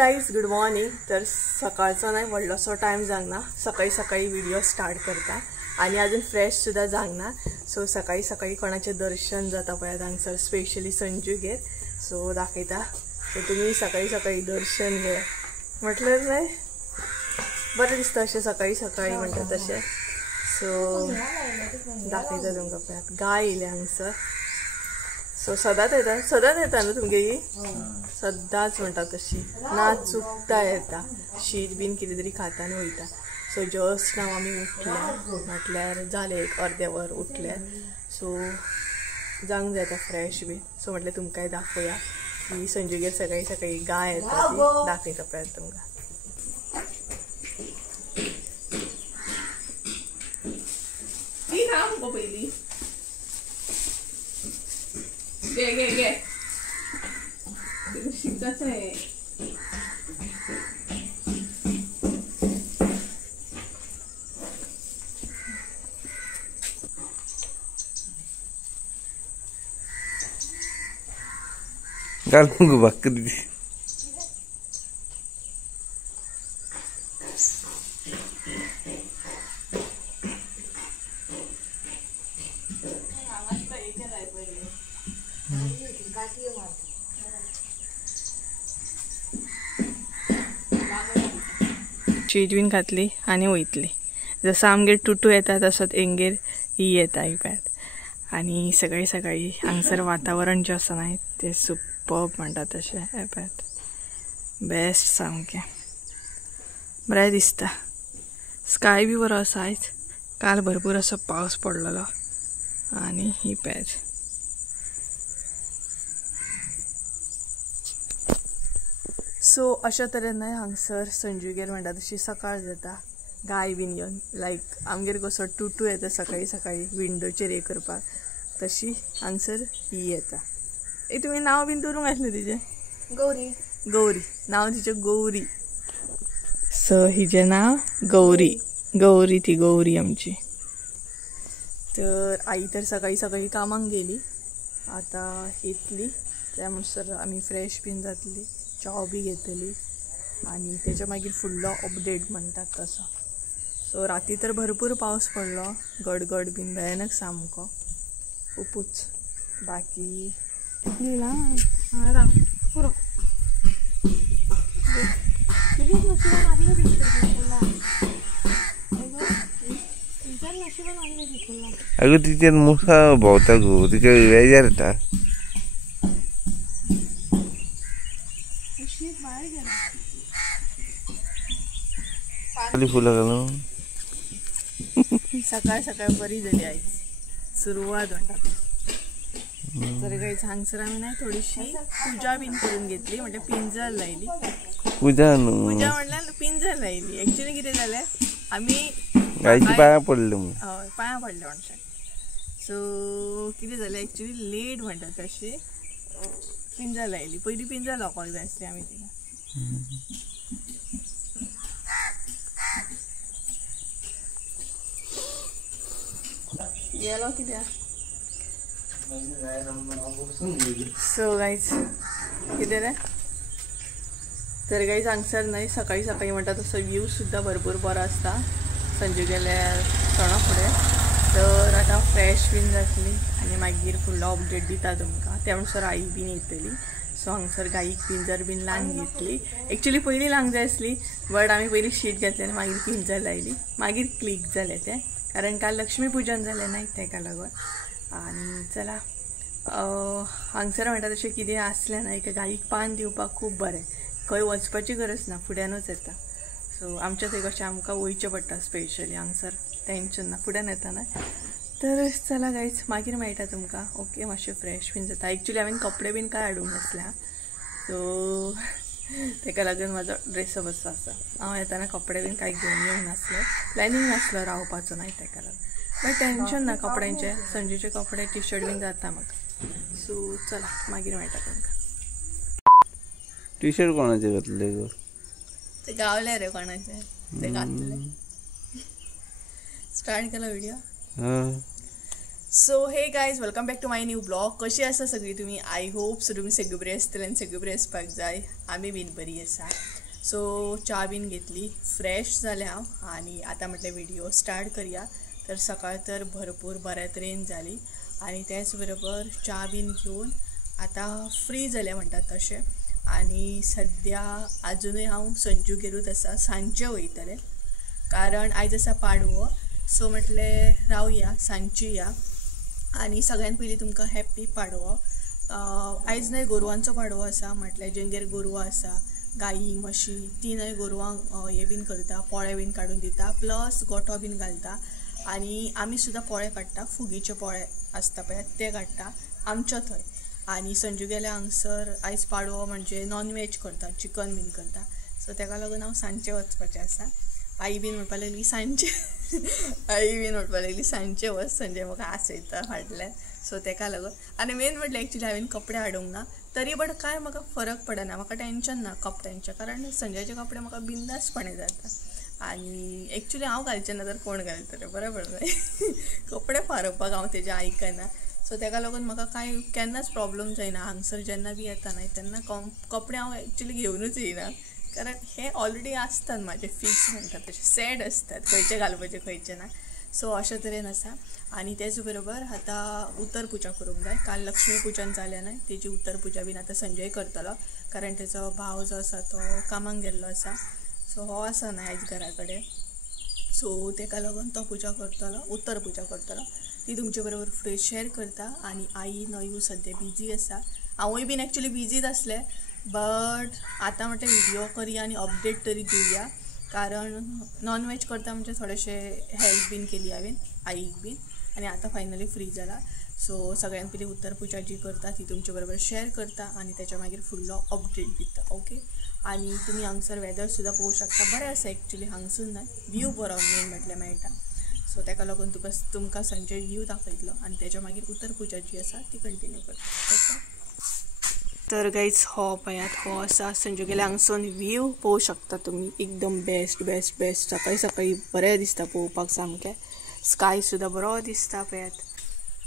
Guys good morning. तर सकाळचा नाही व्हडलोसो टाइम जागना, सकाळी सकाळी व्हिडिओ स्टार्ट करता आणि अजून फ्रेश सुद्धा जागना. सो सकाळी सकाळी कोणाचे दर्शन जाता पळय हांगसर स्पेशली संजूगेर. सो दाखयता. सो तुम्ही सकाळी सकाळी दर्शन घे म्हटलं नाही बरें दिसता अशें सकाळी सकाळी म्हणटा तशें. सो दाखयता तुमकां पळयात गाय येयले हांगसर. सो सदांच येता न्हू तुमगे ही सदांच म्हणटा तशी ना चुकता येता. शीत बीन कितें तरी खाता आनी वयता. सो जस्ट नाव आमी उठल्या म्हटल्यार जालें एक अर्दे वर उठले. सो जावंक जाय फ्रेश बी. सो म्हटल्यार तुमकांय दाखोवया की संजूगेर सकाळी सकाळी गाय येता ती दाखयता पळयात तुमकां. पयली गे शिकायचं आहे. घालून भाकरी शीत बीन घातली आनी वयतली. जसं आमगेर टुटू येता तसोच एंगेर ही येता इपयात. आणि सकाळी सकाळी हांगसर वातावरण जें आसा न्हय तें सुपर्ब म्हणटा तशें येपयात. बेस्ट सामकें बरें दिसता. स्काय बी बरो आसा आयज. काल भरपूर असो पावस पडलेलो आनी ही पळयात. सो अशा तरेन न्हय हांगसर संजूगेर म्हणटा तशी सकाळ जाता. गाय बीन घेवन लायक आमगेर कसो टुटू येता सकाळी सकाळी विंडोचेर हे करपाक तशी हांगसर ही येता. तुमी नांव बीन दवरूंक आसलें तिचें? गौरी. गौरी नांव तिचें गौरी. सो हिचें नांव गौरी. गौरी ती गौरी आमची. तर आई तर सकाळी सकाळी कामाक गेली. आतां येतली त्या म्हणसर आमी फ्रेश बीन जातली, च्या बी घेतली आणि त्याच्या मागीर फुडलो अपडेट म्हणटात तसो. सो राती तर भरपूर पावस पडलो, गडगड बीन भयानक सामको खूपूच. बाकी अगं तिच्यात मुसा भोवता गो तिच्या वेजार येता. फुलं घालून सकाळ सकाळ बरी झाली आयज सुरवात म्हणटा. तर काही हांगसर आमी नाही थोडीशी पूजा बीन करून घेतली. म्हणजे पिंजर लायली. पूजा म्हणल्यार पिंजर लायली. एक्च्युली कितें जालें आमी गायची पांयां पडले. हय पांयां पडले म्हणशे. सो कितें जालें एक्च्युली लेट म्हणटा तशी पिंजर लायली. पयलीं पिंजर लावपाक जाय आसली आमी तिका. गेलो कित्याक. सो गायज कितें रे. तर गायज हांगसर न्हय सकाळी सकाळी म्हणटा तसो व्यू सुद्दां भरपूर बरो आसता संजू गेल्या सणा फुडें. तर आतां फ्रेश बीन जातली आनी मागीर फुडलो अपडेट दिता तुमकां. त्या अनुसार आई बीन येतली. सो हांगसर गाईक पिंजर बीन लावन घेतली. एक्च्युली पयलीं लावंक जाय आसली बट आमी पयलीं शीट घातली आनी मागीर पिंजर लायली. मागीर क्लिक जालें तें कारण काल लक्ष्मी पुजन जालें न्हय तेका लागून. आनी चला हांगसर म्हणटा तशें कितें आसलें न्हय की गाईक पान दिवपाक खूब बरें. खंय वचपाची गरज ना, फुड्यानूच येता. सो आमच्या थंय कशें आमकां वयचें पडटा स्पेशली. हांगसर टेंशन ना, फुड्यान येता न्हय. तर चला गायज मागीर मेळटा तुमकां. ओके मातशें फ्रेश बीन जाता. एक्च्युली हांवें कपडे बीन कांय हाडूंक नासल्या. सो तेका लागून म्हाजो ड्रेसअप असो आसा. हांव येताना कपडे बीन कांय घेवन येवंक नासलें. प्लॅनिंग नासलो रावपाचो न्हय तेका लागून. बट टेंशन ना कपड्यांचे. संजूचे कपडे टी शर्ट बीन जाता म्हाका. सो चला मागीर मेळटा तुमकां. टी शर्ट कोणाचे घातले गो? ते गावले रे कोणाचे ते घातले. स्टार्ट केला video. So hey guys welcome back to my new blog. कशी आसा सगळी तुमी? आय होप सो तुमी सगळी बरी आसतली आनी सगळी बरी आसपाक जाय. आमी बीन बरी आसा. सो च्या बीन घेतली, फ्रेश जालें हांव आनी आतां म्हटलें व्हिडिओ स्टार्ट करुया. तर सकाळ तर भरपूर बऱ्या तरेन जाली आनी त्याच बरोबर च्या बीन घेवन आतां फ्री जालें म्हणटात तशें. आनी सद्या आजुनूय हांव संजूगेरूच आसा. सांजचें वयतलें कारण आयज आसा पाडवो. सो म्हटलें रावया, सांजची या. आनी सगळ्यान पयलीं तुमकां हॅप्पी पाडवो. आयज न्हय गोरवांचो पाडवो आसा. म्हटल्यार जेंगेर गोरवां आसा, गायी म्हशी, ती न्हय गोरवांक हे बीन करता, पोळे बीन काडून दिता, प्लस गोठो बीन घालता. आनी आमी सुद्दां पोळे काडटा, फुगीचे पोळे आसता पळय ते काडटा आमच्या थंय. आनी संजू गेल्या हांगसर आयज पाडवो म्हणजे नॉन वेज करता, चिकन बीन करता. सो ताका लागून हांव सांजचें वचपाचें आसा. आई बीन म्हणपाक लागली सांजचें वच, संजय म्हाका आसयता फाटल्यान. सो ताका लागून आनी मेन म्हटल्यार एक्चुली हांवें कपडे हाडूंक ना, तरी बट कांय म्हाका फरक पडना, म्हाका टेन्शन ना कपड्यांचें, कारण संजयचे कपडे म्हाका बिंदासपणे जाता. आनी एक्चुली हांव घालचें ना तर कोण घालतलें, बरोबर न्हय. कपडे फारोवपाक हांव तेजें आयकना. सो ताका लागून म्हाका कांय केन्नाच प्रॉब्लम जायना. हांगसर जेन्ना बी येता न्हय तेन्ना कपडे हांव एक्चुली घेवनूच येयना, कारण हे ऑलरेडी आसतात म्हाजे फिक्स म्हणटात तशें सेट आसतात, खंयचे घालपाचे खंयचे ना. सो अशे तरेन आसा. आनी तेच बरोबर आतां उतर पुजा करूंक जाय. काल लक्ष्मी पुजन जालें न्हय, तेजी उतर पुजा बीन आतां संजय करतलो, कारण तेजो भाव जो आसा तो कामाक गेल्लो आसा. सो हो आसा न्हय आयज घरा कडेन. सो ताका लागून तो पुजा करतलो, उतर पुजा करतलो. ती तुमचे बरोबर फुडें शेअर करता. आनी आई नयू सद्या बिजी आसा. हांवूय बीन एक्चुली बिजीच आसलें, बट आतां म्हटलें व्हिडिओ करुया आनी अपडेट तरी दिवया, कारण नॉन वेज करता म्हणजे थोडेशें हेल्प बीन केली हांवें आईक बीन. आनी आतां फायनली फ्री जाला. सो सगळ्यान पयलीं उतर पुजा जी करता ती तुमचे बरोबर शेअर करता आनी तेच्या मागीर फुडलो अपडेट दिता. ओके. आनी तुमी हांगसर वेदर सुद्दां पळोवंक शकता, बरें आसा एक्चुली. हांगसून न्हय व्यू बरो मेन म्हटल्यार मेळटा. सो ताका लागून तुमकां संजय व्यू दाखयतलो आनी तेच्या मागीर उतर पुजा जी आसा ती कंटिन्यू करता. ओके. तर गायज हो पळयात, हो आसा संजू गेल्या हांगसून व्यू पळोवंक शकता तुमी. एकदम बेस्ट बेस्ट बेस्ट. सकाळी सकाळी बरें दिसता पळोवपाक सामकें. स्काय सुद्दां बरो दिसता पळयात.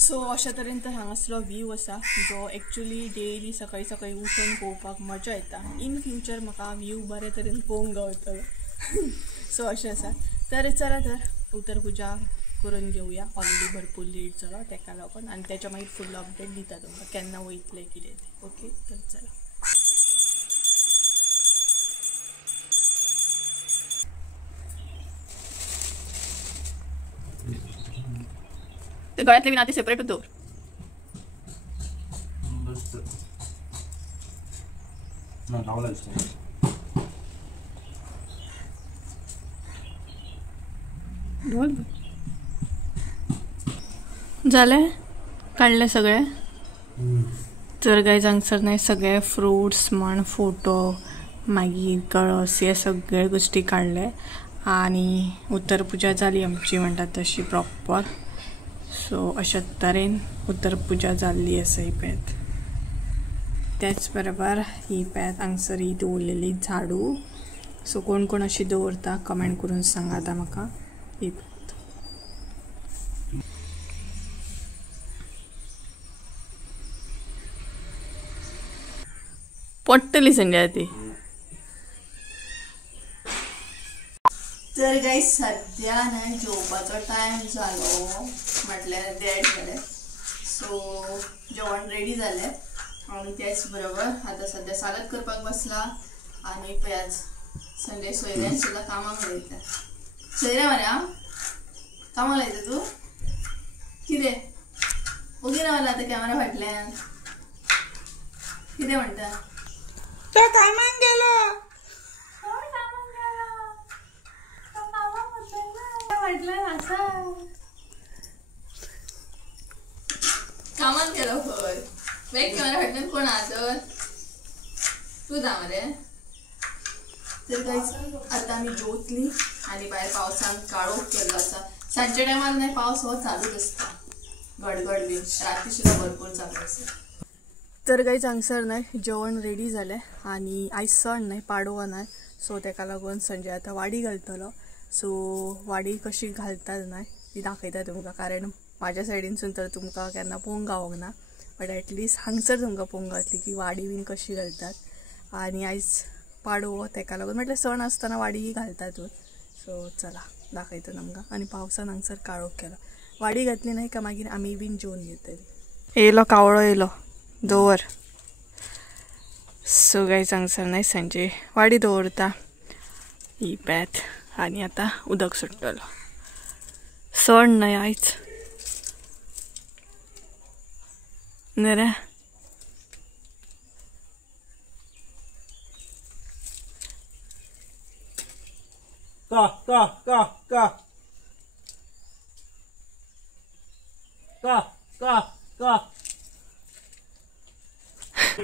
सो अशा तरेन तर हांगासलो व्यू आसा, जो एक्चुली डेली सकाळी सकाळी उठून पळोवपाक मजा येता. इन फ्युचर म्हाका व्यू बरे तरेन पळोवंक गावतलो. सो अशें आसा. तर चला तर उतर पुजा करून घेवया. ऑलरेडी भरपूर लेट जालो ताका लागून, आनी तेच्या मागीर फुडलो अपडेट दिता तुमकां केन्ना वयतलें कितें तें. ओके. तर चला. ते गळ्यातले बीन आतां सेपरेटूच दवर. झाले काढले सगळे. तर गायज हांगसर न्हय सगळे फ्रुट्स म्हण, फोटो मागीर कळस हे सगळे गोश्टी काडले. आनी उतर पुजा जाली आमची म्हणटात तशी प्रॉपर. सो अशा तरेन उतर पुजा जाल्ली आसा ही पळयात. त्याच बरोबर ही पळयात हांगसर ही दवरलेली झाडू. सो कोण कोण अशी दवरता कमेंट करून सांगा आतां म्हाका. ही पडटली संजय ती. तर गायज सद्या न्हय जेवपाचो टायम जालो, म्हटल्यार देड जालें. सो जेवण रेडी जालें आनी त्याच बरोबर आतां सद्या सालद करपाक बसला. आनी पळयात संजय सोयऱ्यान सुद्दां कामाक लायता. सोयऱ्या मरे कामाक लायता तूं? कितें ओगी रावला आतां कॅमेरा फाटल्यान? कितें म्हणटा? तो कामाक गेलो. कामाक गेलो खंय? बॅक कॅमेरा फाटल्यान कोण आहा तर? तूं धा मरे. तर गायज आतां आमी जेवतलीं आनी भायर पावसान काळोख केल्लो आसा. सांजच्या टायमार न्हय पावस हो चालूच आसता, गडगड बीन. राती सुद्दां भरपूर चालू आसा. तर गायज हांगसर न्हय जेवण रेडी जालें आनी आयज सण न्हय पाडवो न्हय. सो ताका लागून संजय आतां वाडी घालतलो. सो वाडी कशी घालतात न्हय ती दाखयता तुमकां, कारण माझ्या सायडीनसून तर तुमकां केन्ना पळोवंक गावोंक ना, बट ॲटलिस्ट हांगसर तुमकां पळोवंक गावतली की वाडी बीन कशी घालतात। आणि आयज पाडवो तेका लागून म्हटल्यार सण आसतना वाडी घालतातूच। सो चला दाखयता तुमकां। आणि पावसान हांगसर काळोख केलो, वाडी घातली नाही का मागीर आमी बीन जेवन घेतली। येयलो कावळो येयलो दवर। सो गायज हांगसर नाही सांजे वाडी दवरता ही पॅथ। आणि आता उदक सुट्टलो, सण नाही आयज नरे। का का का का का का का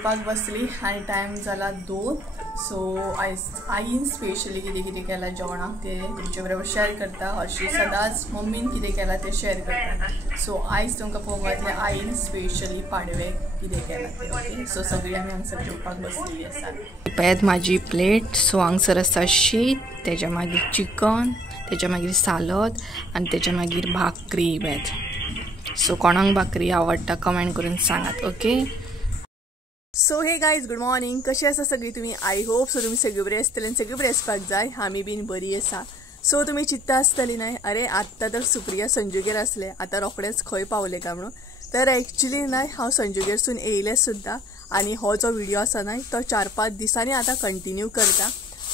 पाक बसली आणि टाइम जाला 2। सो आयज आईन स्पेशली कितें कितें केलां जेवणाक ते तुमचे बरोबर शेअर करता। हरशी सदांच मम्मीन कितें केलां ते शेअर करता। सो आयज तुमकां पळोवंक घातलें आईन स्पेशली पाडवे कितें केलां ते। ओके, सो सगळीं आमी हांगसर जेवपाक बसलेली आसा। पळयात म्हाजी प्लेट। सो हांगसर आसा शीत, तेच्या मागीर चिकन, तेच्या मागीर सालद आनी तेच्या मागीर भाकरी पळयात। सो कोणाक भाकरी आवडटा कमेंट करून सांगात। Okay, so hey guys good morning, कशी आसा सगळीं तुमी? आय होप सो तुमी सगळीं बरी आसतली आनी सगळीं बरी आसपाक जाय। आमी बीन बरी आसा। सो तुमी चिंतता आसतली न्हय, अरे आत्तां तर सुप्रिया संजूगेर आसले, आतां रोखडेच खंय पावले काय म्हणून। तर एक्चुअली न्हय हांव संजूगेरसून येयले सुद्दां, आणि हो जो व्हिडिओ आसा न्हय तो 4-5 दिसांनी आतां कंटिन्यू करता।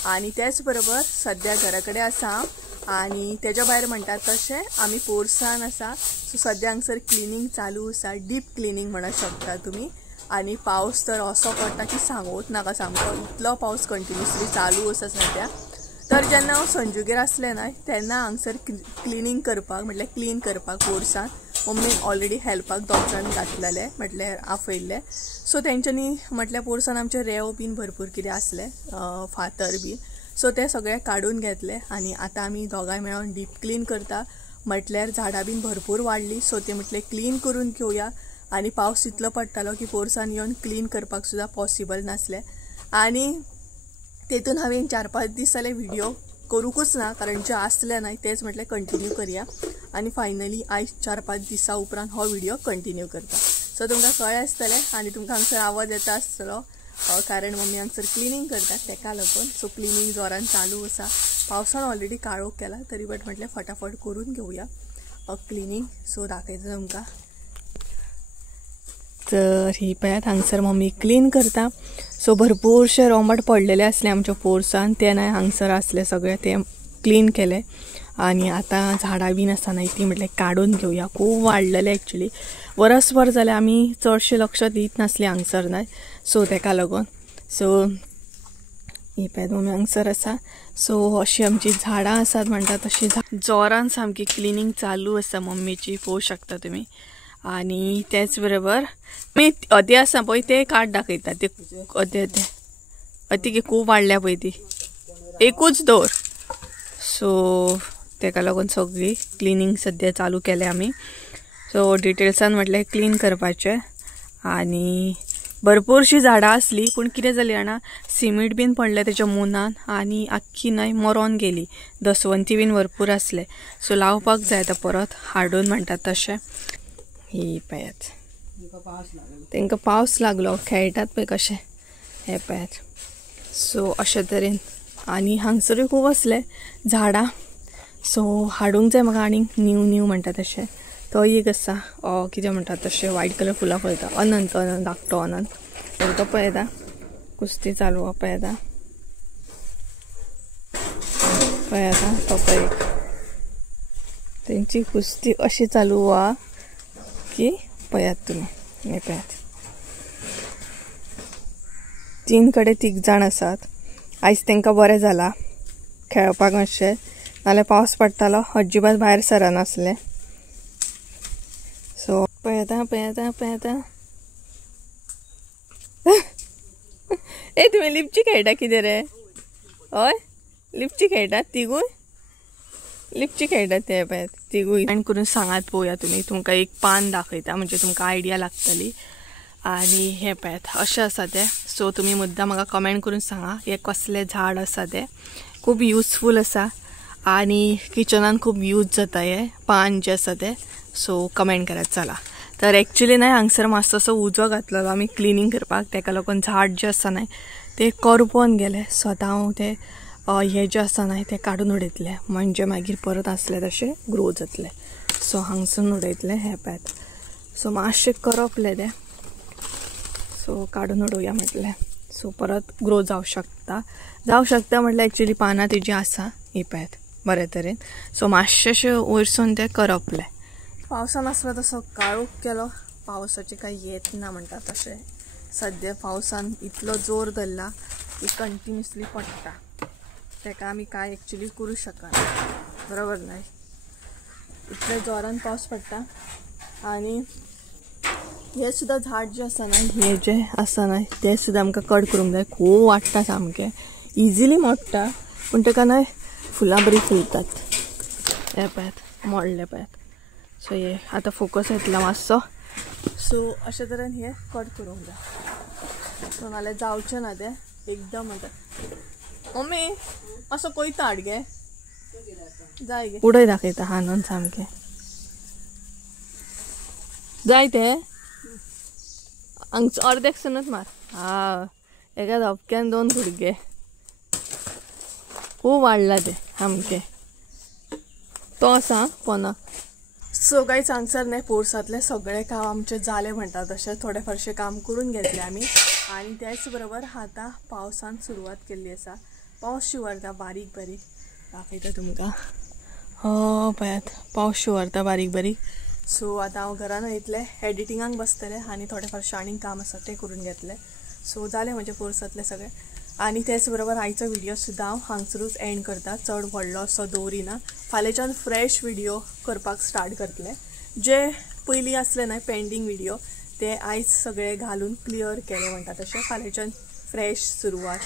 आणि त्याच बरोबर सद्या घरा कडेन आसा, आणि तेच्या भायर म्हणटात तशें आमी पोरसान आसा। सो सद्या हांगसर क्लिनींग चालू आसा, डीप क्लिनींग म्हणूंक शकता तुमी। आणि पावस तर असो पडटा की सांगूच नाका सामको, इतलो पावस कंटिन्युअसली चालू आसा सद्या। तर जेन्ना हांव संजूगेर आसलें न्हय तेन्ना हांगसर क्लिनींग करपाक म्हटल्यार क्लीन करपाक पोरसान मम्मीन ऑलरेडी हेल्पाक दोगजाण घातलेले, म्हटल्यार आफयल्ले। सो तेंच्यांनी म्हटल्यार पोरसान आमचे रेव बीन भरपूर कितें आसले, फातर बीन, सो ते सगळे काडून घेतले। आणि आतां आमी दोगांय मेळोन डीप क्लीन करता, म्हटल्यार झाडां बीन भरपूर वाडली, सो ते म्हटले क्लीन करून घेवया। आणि पावस इतलो पडटालो की पोरसान येवन क्लीन करपाक सुद्दां पॉसिबल नासलें। आणि तेतून हांवें 4-5 दीस जाले व्हिडिओ करूंकूच ना, कारण जे आसले न्हय तेच म्हटल्यार कंटिन्यू करया। आणि फायनली आयज 4-5 दिसां उपरांत हो व्हिडिओ कंटिन्यू करता। सो तुमकां कळ्ळें आसतलें आनी तुमकां हांगसर आवाज येता आसतलो, कारण मम्मी हांगसर क्लिनींग करता तेका लागून। सो क्लिनींग जोरान चालू आसा, पावसान ऑलरेडी काळोख केला तरी बट म्हटल्यार फटाफट करून घेवया क्लिनींग। सो दाखयता तुमकां। तर ही पळयात हांगसर मम्मी क्लीन करता। सो भरपूरशे रोंबाट पडलेले आसले आमच्या पोरसान, ते न्हय हांगसर आसले सगळे, ते क्लीन केले। आणि आतां झाडां बीन आसा न्हय ती म्हटल्यार काडून घेवया, खूब वाडलेले एक्चुअली। वरसभर जाले आमी चडशे लक्ष दित नासले हांगसर न्हय, सो तेका लागून। सो ही पळयात मम्मी हांगसर आसा। सो अशी आमची झाडां आसात म्हणटा तशी जोरान सामकी क्लिनींग चालू आसा मम्मीची, पळोवंक शकता तुमी। आणि त्याच बरोबर मी अदे आसा पळय ते काड दाखयता, ते अती खूब वाडल्या पळय ती, एकूच दवर। सो तेका लागून सगळी क्लिनींग सद्या चालू केले आमी। सो डिटेल्सान म्हटल्यार क्लीन करपाचे। आणि भरपूरशी झाडां आसली, पूण कितें जाली जाणा, सिमीट बीन पडले तेच्या मुनान आणि आख्खी न्हय मरोन गेली। दसवंती बीन भरपूर आसले, सो लावपाक जाय आतां परत हाडून म्हणटात तशें। ही पळयात तांकां पावस लागलो, खेळटात पळय कशें, हे पळयात। सो अशे तरेन आणि हांगसरूय खूब आसले झाडां, सो हाडूंक जाय म्हाका आनीक न्यू म्हणटा तशें। तो एक आसा कितें म्हणटात तशें व्हायट कलर फुलां पळयता, अनंत धाकटो अनंत, तर तो पळयता कुस्ती चालू पळयता तो पळय, तेंची कुस्ती अशी चालू आहा की पळयात तुमी। हे पळयात 3 कडेन 3 जाण आसात। आयज तांकां बरें जाला खेळपाक मातशें, नाल्यार पावस पडटालो अजिबात भायर सरनासले। सो पळयता ए तुमी लिपची खेळटा कितें रे? हय लिपची खेळटात तिगूय, लिपची खेळटात ते पळयात तिगूय। कमेंट करून सांगात पळोवया तुमी, तुमकां एक पान दाखयता म्हणजे तुमकां आयडिया लागतली। आणि हे पळयात अशें आसा ते। सो तुमी मुद्दाम म्हाका कमेंट करून सांगा हे कसले झाड आसा ते, खूब युजफूल आसा आणि किचनान खूब यूज जाता हे पान जे आसा ते। सो कमेंट करात चला. तर ॲक्च्युली नाही हांगसर मातसो असो उजो घातलेलो आमी क्लिनींग करपाक, ताका लागून झाड जे आसा न्हय ते करपोवन गेले. सो आतां हांव ते हे जे आसा न्हय ते काडून उडयतले, म्हणजे मागीर परत आसले तशे ग्रो जातले. सो हांगसून उडयतले हे पॅत. सो मातशे करपले ते, सो काडून उडोवया म्हटलें. सो परत ग्रो जावं शकता म्हटल्यार ॲक्च्युली पानां तेजी आसा ही पॅत बरे तरेन. सो मातशेशे वयरसून ते करपले. पावसान आसलो तसो काळोख केलो, पावसाचे काही येत ना म्हणटा तशें. सद्या पावसान इतलो जोर धरला की कंटिन्युअसली पडटा, ताका आमी काय ॲक्च्युली करूं शकना, बरोबर न्हय. इतल्या जोरान पावस पडटा आनी हे सुद्दां झाड जे आसा न्हय, हे जे आसा न्हय ते सुद्दां आमकां कट करूंक जाय. खूब वाडटा सामकें, इजिली मोडटा पूण ताका न्हय फुलां बरी फुलतात. हे पळयात मोडले पळयात. सो हे आतां फोकस येतलो मातसो. सो अशे तरेन हे कट करूंक जाय. सो नाल्यार जावचें ना तें एकदम. आतां मम्मी असो कोयता हाड गे, जाय गे उडय दाखयता हांनून सामकें जाय ते हांगचो अर्देक सुनूच मार. हा एका धपक्यान 2 फुडगे खूब वाडला ते सामकें. तो आसा पोनाक. सो गायज हांगसर न्हय पोरसांतले सगळे काम आमचे जाले म्हणटा तशें. थोडे फारशे काम करून घेतले आमी आनी त्याच बरोबर आतां पावसान सुरवात केल्ली आसा. पावस शिवरता बारीक बारीक, दाखयता तुमकां. हो पळयात पावस शिवरता बारीक बारीक. सो आतां हांव घरान वयतलें, एडिटिंगाक बसतलें आनी थोडे फारशे आनीक काम आसा तें करून घेतलें. सो जालें म्हजें पोरसांतलें सगळें. आनी त्याच बरोबर आयचो व्हिडिओ सुद्दां हांव हांगसरूच एंड करता, चड व्हडलो असो दवरिना. फाल्यांच्यान फ्रेश व्हिडिओ करपाक स्टार्ट करतलें. जे पयलीं आसले न्हय पेंडींग व्हिडिओ ते आयज सगळे घालून क्लियर केले म्हणटा तशें. फाल्यांच्यान फ्रेश सुरवात.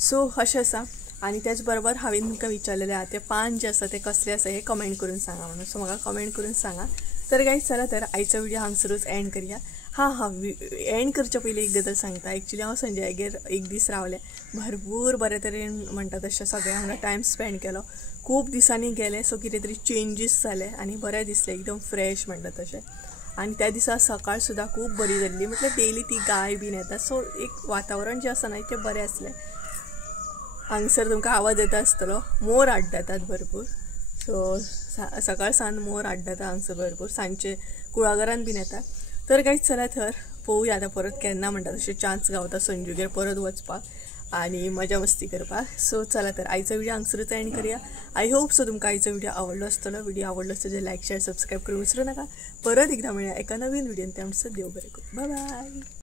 सो अशें आसा. आनी त्याच बरोबर हांवें तुमकां विचारलेलें आहा ते पान जे आसा ते कसले आसा हे कमेंट करून सांगा म्हणून. सो म्हाका कमेंट करून सांगा. तर गायज चला तर आयचो व्हिडिओ हांगसरूच एंड करूया. एंड करच्या पयलीं एक गजाल सांगता. ॲक्च्युली हांव संजयागेर एक दीस रावलें, भरपूर बरे तरेन म्हणटा तशें सगळें हांगा टायम स्पेंड केलो. खूब दिसांनी गेले, सो कितें तरी चेंजीस जाले आनी बरें दिसलें, एकदम फ्रेश म्हणटा तशें. आनी त्या दिसा सकाळ सुद्दां खूब बरी जाल्ली, म्हटल्यार डेली ती गाय बीन येता. सो एक वातावरण जें आसा न्हय तें बरें आसलें. हांगसर तुमकां आवाज येता आसतलो, मोर आड्डातात भरपूर. सो सकाळ सान मोर आड्डाता हांगसर भरपूर, सांजचे कुळागरान बीन येता. तर कांयच चला तर पळोवया आतां परत केन्ना म्हणटा तशें चान्स गावता संजूगेर परत वचपाक आनी मजा मस्ती करपाक. सो चला तर आयचो व्हिडिओ हांगसरूच एंड करूया. आय होप सो तुमकां आयचो व्हिडिओ आवडलो आसतलो. व्हिडिओ आवडलो आसता जाल्यार लायक शेअर सबस्क्राईब करून विसरू नका. परत एकदा मेळया एका नवीन व्हिडिओन. त्या म्हणसर देव बरें करूं. Bye bye.